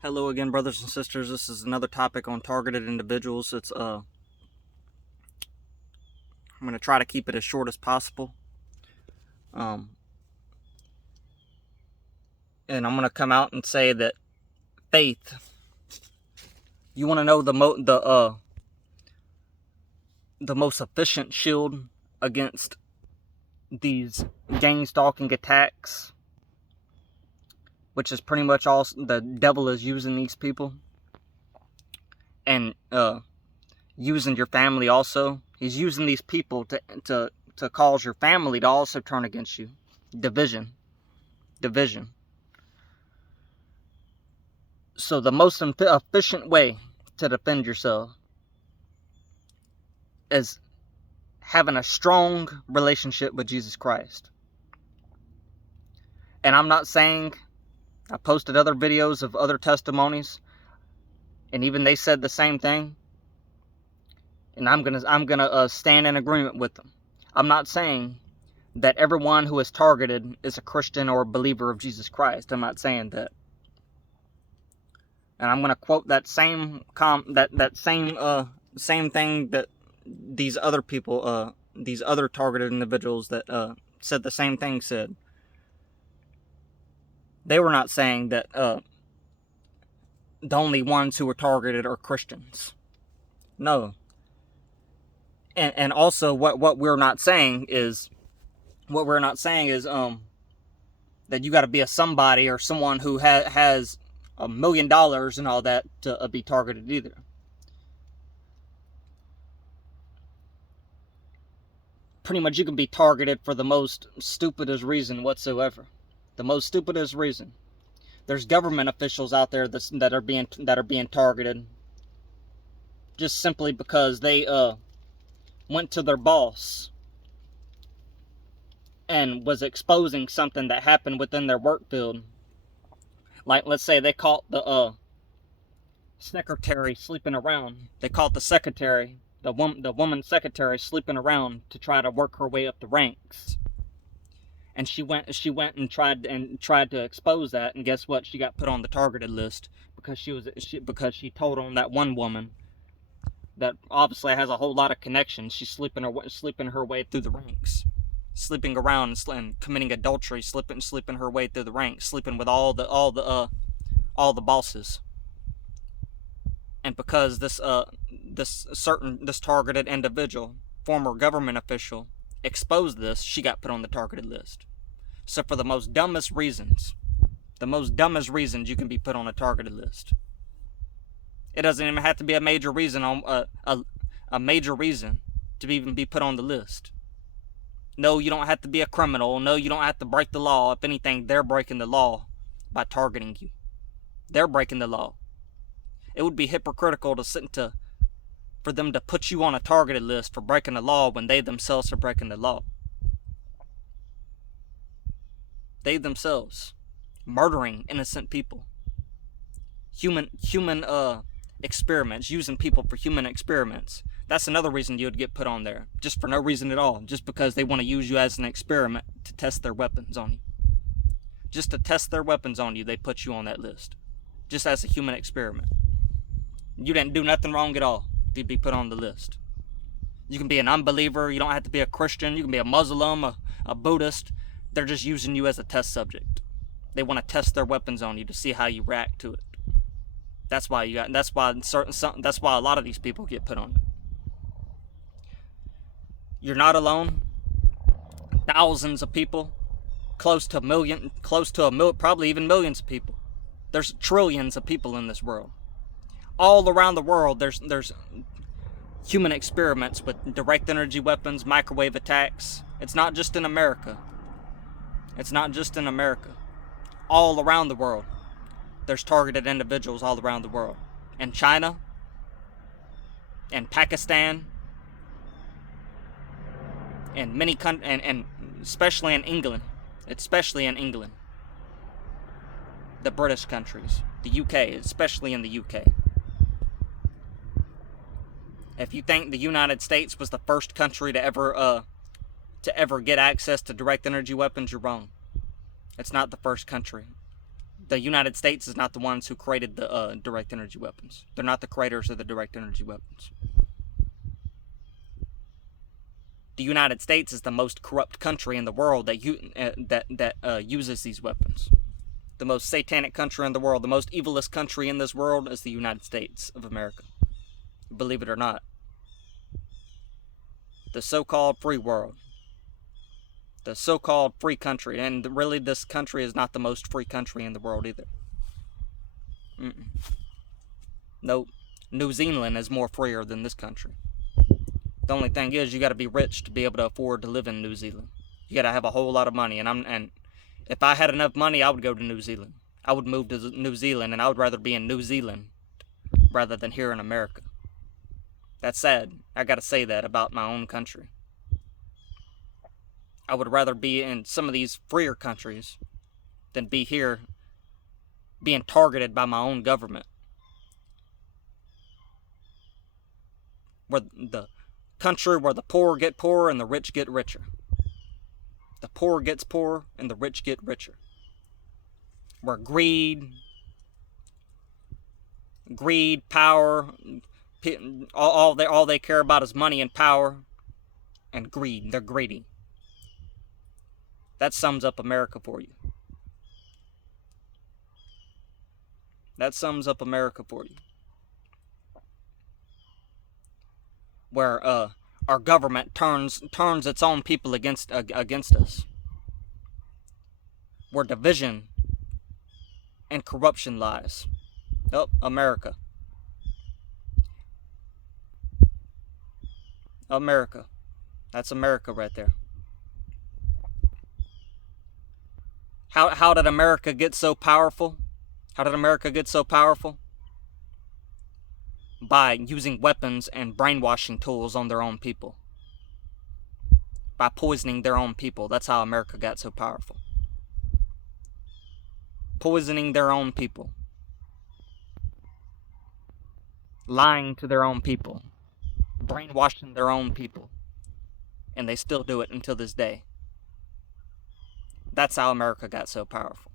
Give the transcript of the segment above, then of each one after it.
Hello again, brothers and sisters. This is another topic on targeted individuals. I'm gonna try to keep it as short as possible. Um, and I'm gonna come out and say that faith. You want to know the most efficient shield against these gang stalking attacks, which is pretty much all the devil is using these people, and using your family also. He's using these people to cause your family to also turn against you. Division. So the most efficient way to defend yourself is having a strong relationship with Jesus Christ. And I'm not saying, I posted other videos of other testimonies, and even they said the same thing. And I'm gonna stand in agreement with them. I'm not saying that everyone who is targeted is a Christian or a believer of Jesus Christ. I'm not saying that. And I'm gonna quote that same same thing that these other people, these other targeted individuals that said the same thing said. They were not saying that the only ones who were targeted are Christians. No. And also what we're not saying is that you got to be a somebody or someone who has $1 million and all that to be targeted either. Pretty much you can be targeted for the most stupidest reason whatsoever. The most stupidest reason. There's government officials out there that are being targeted just simply because they went to their boss and was exposing something that happened within their work field. Like, let's say they caught the secretary sleeping around. They caught the secretary, the woman secretary, sleeping around to try to work her way up the ranks. And she went and tried to expose that, and guess what? She got put on the targeted list because she told on that one woman that obviously has a whole lot of connections. She's sleeping her way through the ranks, sleeping around and committing adultery, sleeping her way through the ranks, sleeping with all the bosses. And because this targeted individual, former government official, exposed this, she got put on the targeted list. So for the most dumbest reasons you can be put on a targeted list. It doesn't even have to be a major reason a major reason to even be put on the list. No, you don't have to be a criminal. No, you don't have to break the law. If anything, they're breaking the law by targeting you. They're breaking the law. It would be hypocritical for them to put you on a targeted list for breaking the law when they themselves are breaking the law. They themselves murdering innocent people. Human experiments, using people for human experiments. That's another reason you would get put on there, just for no reason at all, just because they want to use you as an experiment to test their weapons on you. Just to test their weapons on you, they put you on that list, just as a human experiment. You didn't do nothing wrong at all to be put on the list. You can be an unbeliever. You don't have to be a Christian. You can be a Muslim, a Buddhist. They're just using you as a test subject. They want to test their weapons on you to see how you react to it. That's why a lot of these people get put on it. You're not alone. Thousands of people, close to a million, probably even millions of people. There's trillions of people in this world. All around the world, there's human experiments with direct energy weapons, microwave attacks. It's not just in America. All around the world, there's targeted individuals all around the world. In China, in Pakistan, and many countries, and especially in England, the British countries, the UK, especially in the UK. If you think the United States was the first country to ever get access to direct energy weapons, you're wrong. It's not the first country. The United States is not the ones who created the direct energy weapons. They're not the creators of the direct energy weapons. The United States is the most corrupt country in the world that uses these weapons. The most satanic country in the world, the most evilest country in this world is the United States of America. Believe it or not. The so-called free world. The so-called free country. And really, this country is not the most free country in the world either. Nope. New Zealand is more freer than this country. The only thing is, you got to be rich to be able to afford to live in New Zealand. You got to have a whole lot of money. And if I had enough money, I would go to New Zealand. I would move to New Zealand, and I would rather be in New Zealand rather than here in America. That's sad. I got to say that about my own country. I would rather be in some of these freer countries than be here being targeted by my own government. Where the country where the poor get poorer and the rich get richer. The poor gets poorer and the rich get richer. Where greed, power, all they care about is money and power and greed. They're greedy. That sums up America for you. That sums up America for you. Where our government turns its own people against us. Where division and corruption lies. Oh, America. America. That's America right there. How did America get so powerful? How did America get so powerful? By using weapons and brainwashing tools on their own people. By poisoning their own people. That's how America got so powerful. Poisoning their own people. Lying to their own people. Brainwashing their own people. And they still do it until this day. That's how America got so powerful.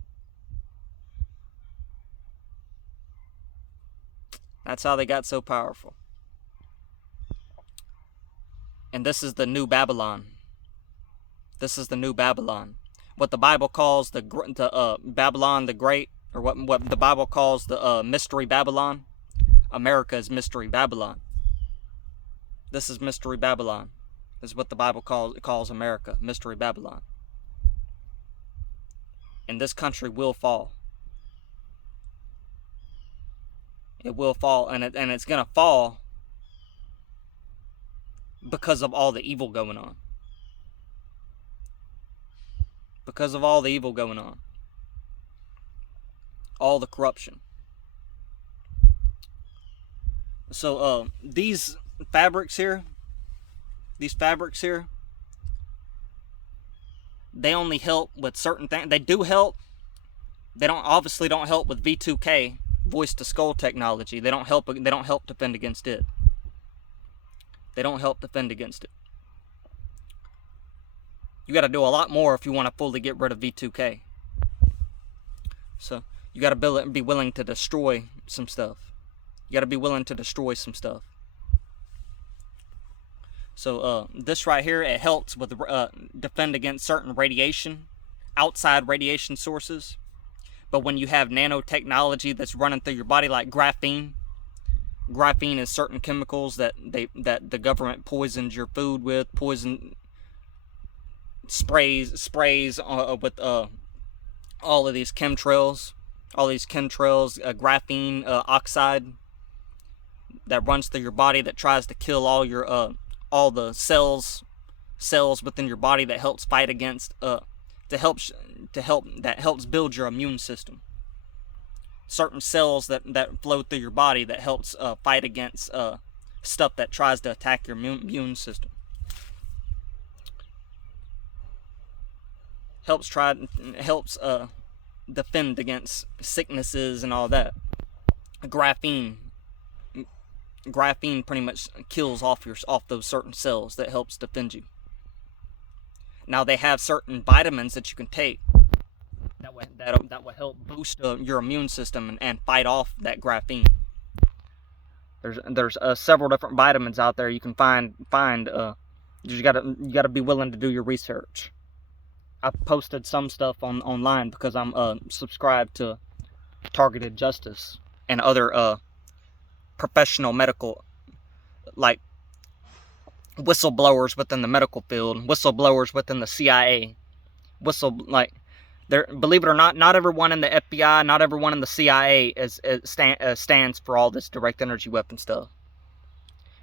That's how they got so powerful. And this is the new Babylon. This is the new Babylon. What the Bible calls the Babylon the Great, or what the Bible calls the Mystery Babylon. America is Mystery Babylon. This is Mystery Babylon. This is what the Bible calls America, Mystery Babylon. And this country will fall. It will fall, and it's gonna fall because of all the evil going on. Because of all the evil going on. All the corruption. So these fabrics here, they only help with certain things. They do help. They obviously don't help with V2K, voice to skull technology. They don't help defend against it. They don't help defend against it. You got to do a lot more if you want to fully get rid of V2K. So you got to be willing to destroy some stuff. You got to be willing to destroy some stuff. So this right here, it helps with defend against certain radiation, outside radiation sources. But when you have nanotechnology that's running through your body, like graphene is certain chemicals that the government poisons your food with, sprays with all of these chemtrails, graphene oxide that runs through your body that tries to kill all the cells within your body that helps fight against that helps build your immune system. Certain cells that flow through your body that helps fight against stuff that tries to attack your immune system. Helps defend against sicknesses and all that. Graphene pretty much kills off those certain cells that helps defend you. Now they have certain vitamins that you can take that that will help boost your immune system and fight off that graphene. There's several different vitamins out there you can find. You gotta be willing to do your research. I posted some stuff online because I'm subscribed to Targeted Justice and other professional medical, like, whistleblowers within the medical field, whistleblowers within the CIA, believe it or not everyone in the FBI, not everyone in the CIA stands for all this direct energy weapon stuff.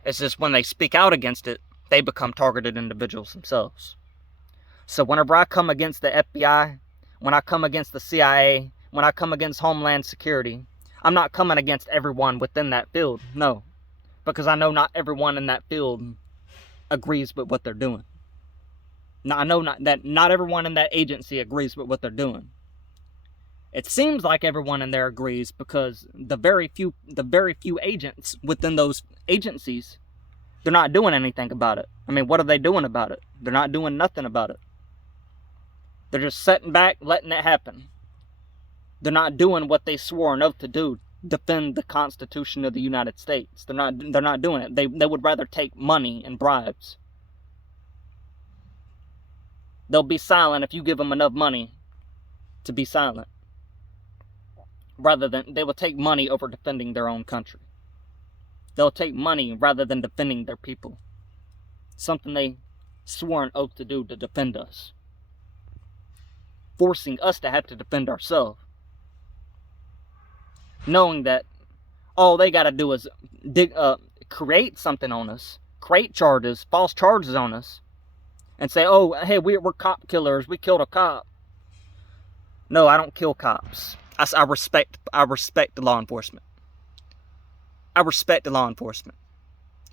It's just when they speak out against it, they become targeted individuals themselves. So whenever I come against the FBI, when I come against the CIA, when I come against Homeland Security, I'm not coming against everyone within that field, no. Because I know not everyone in that field agrees with what they're doing. Now, I know that not everyone in that agency agrees with what they're doing. It seems like everyone in there agrees because the very few agents within those agencies, they're not doing anything about it. I mean, what are they doing about it? They're not doing nothing about it. They're just sitting back, letting it happen. They're not doing what they swore an oath to do, defend the Constitution of the United States. They're not doing it. They would rather take money and bribes. They'll be silent if you give them enough money to be silent. Rather than, they will take money over defending their own country. They'll take money rather than defending their people. Something they swore an oath to do to defend us. Forcing us to have to defend ourselves. Knowing that all they gotta do is create something on us. Create charges, false charges on us. And say, oh, hey, we're cop killers. We killed a cop. No, I don't kill cops. I respect law enforcement. I respect the law enforcement.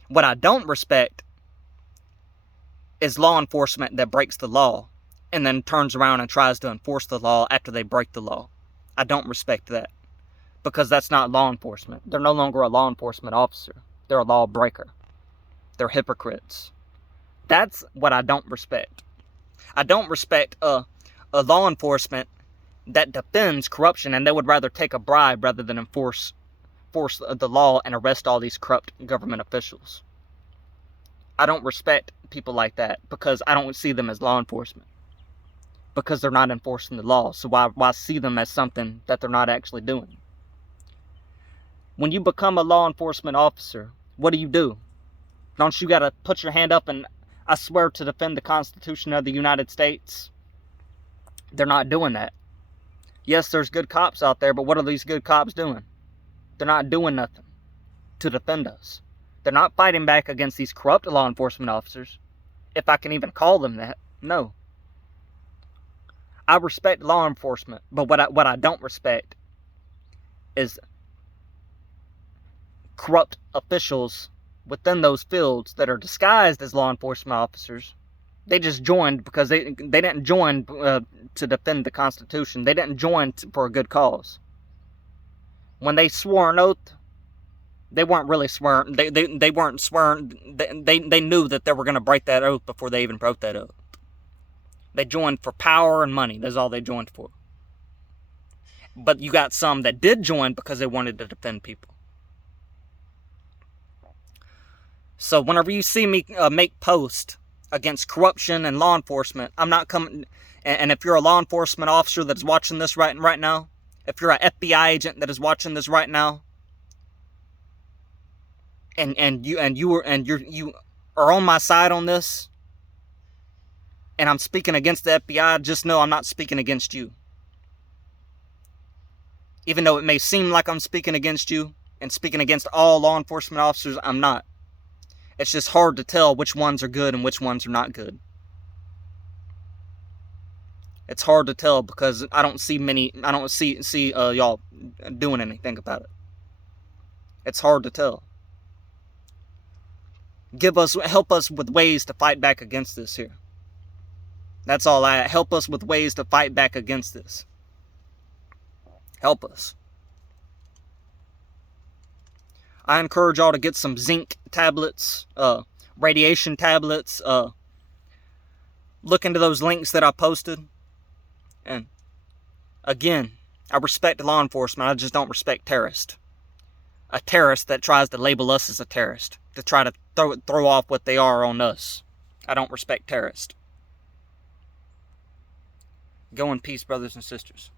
What I don't respect is law enforcement that breaks the law and then turns around and tries to enforce the law after they break the law. I don't respect that. Because that's not law enforcement. They're no longer a law enforcement officer. They're a lawbreaker. They're hypocrites. That's what I don't respect. I don't respect a law enforcement that defends corruption, and they would rather take a bribe rather than enforce the law and arrest all these corrupt government officials. I don't respect people like that because I don't see them as law enforcement. Because they're not enforcing the law. So why see them as something that they're not actually doing? When you become a law enforcement officer, what do? Don't you gotta put your hand up and I swear to defend the Constitution of the United States? They're not doing that. Yes, there's good cops out there, but what are these good cops doing? They're not doing nothing to defend us. They're not fighting back against these corrupt law enforcement officers, if I can even call them that. No. I respect law enforcement, but what I don't respect is corrupt officials within those fields that are disguised as law enforcement officers. They just joined because they didn't join to defend the Constitution. They didn't join for a good cause. When they swore an oath, they weren't really swearing. They weren't swearing. They knew that they were going to break that oath before they even broke that oath. They joined for power and money. That's all they joined for. But you got some that did join because they wanted to defend people. So whenever you see me make posts against corruption and law enforcement, I'm not coming. And if you're a law enforcement officer that's watching this right now, if you're an FBI agent that is watching this right now, and you are on my side on this, and I'm speaking against the FBI, just know I'm not speaking against you. Even though it may seem like I'm speaking against you and speaking against all law enforcement officers, I'm not. It's just hard to tell which ones are good and which ones are not good. It's hard to tell because I don't see y'all doing anything about it. It's hard to tell. Help us with ways to fight back against this here. That's all help us with ways to fight back against this. Help us. I encourage y'all to get some zinc tablets, radiation tablets. Look into those links that I posted. And Again, I respect law enforcement, I just don't respect terrorists. A terrorist that tries to label us as a terrorist, to try to throw off what they are on us. I don't respect terrorists. Go in peace, brothers and sisters.